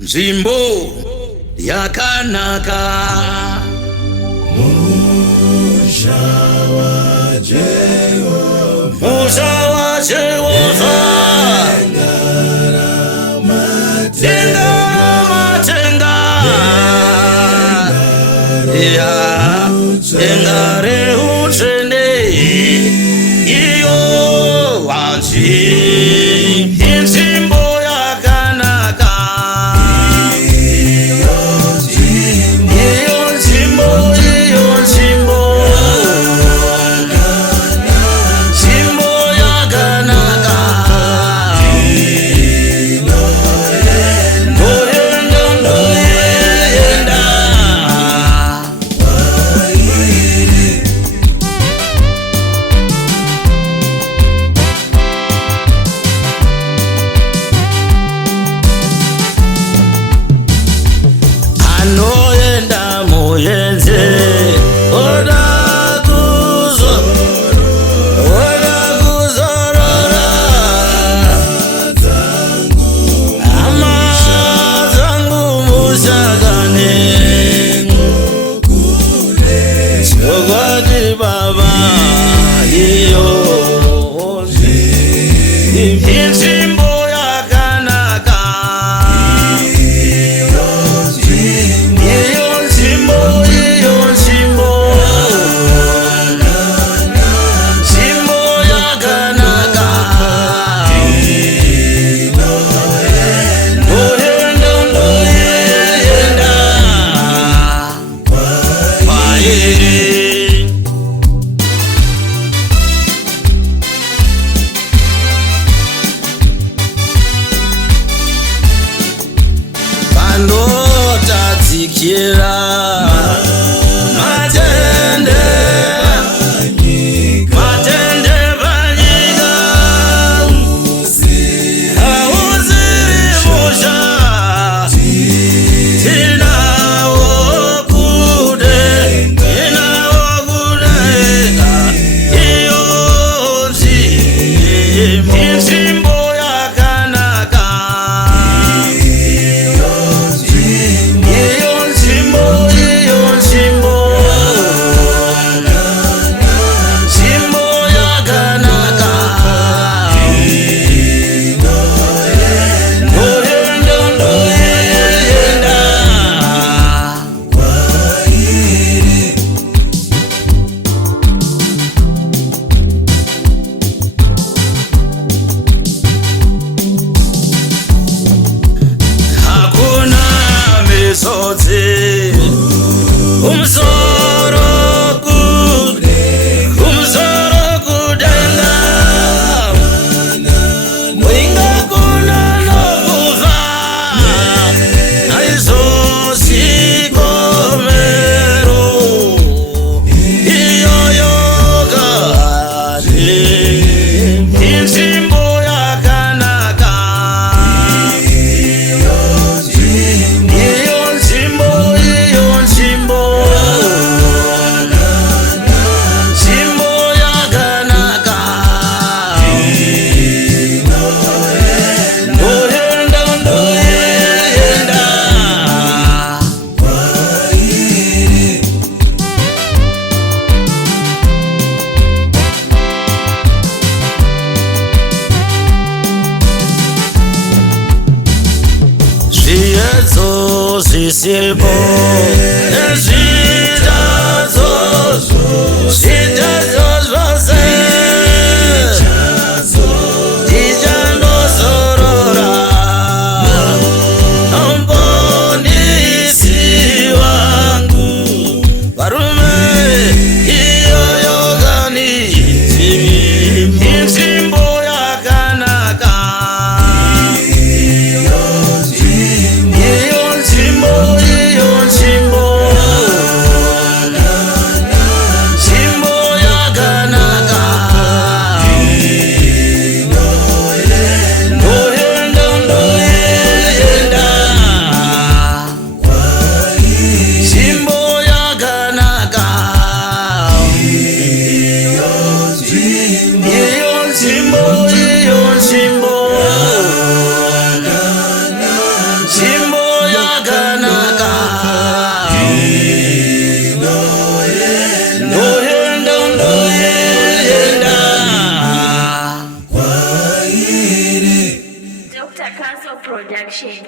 nzvimbo yakanaka. Musha waJehovha, tenga matenga, tenga reutsvene, iyo wanzi inzvimbo yakanaka. Anoenda muyenze oda kuzorora, hama dzangu mushakane, chokwadi baba, iyo inzvimbo yakanaka. Panotadzikira matende panyika, hauziri musha, tinawo kudenga, iyo nzvimbo yakanaka. Umsoro kudenga, winga kuna nokufa, naizosikomero, iyo yogadi inzvimbo yakanaka. Zviedzo zvisipo nezvitadzo zvose tichandozorora, muponesi wangu, varume, iyo yogani inzvimbo yakanaka. Iyo nzvimbo Dr. Castle Production.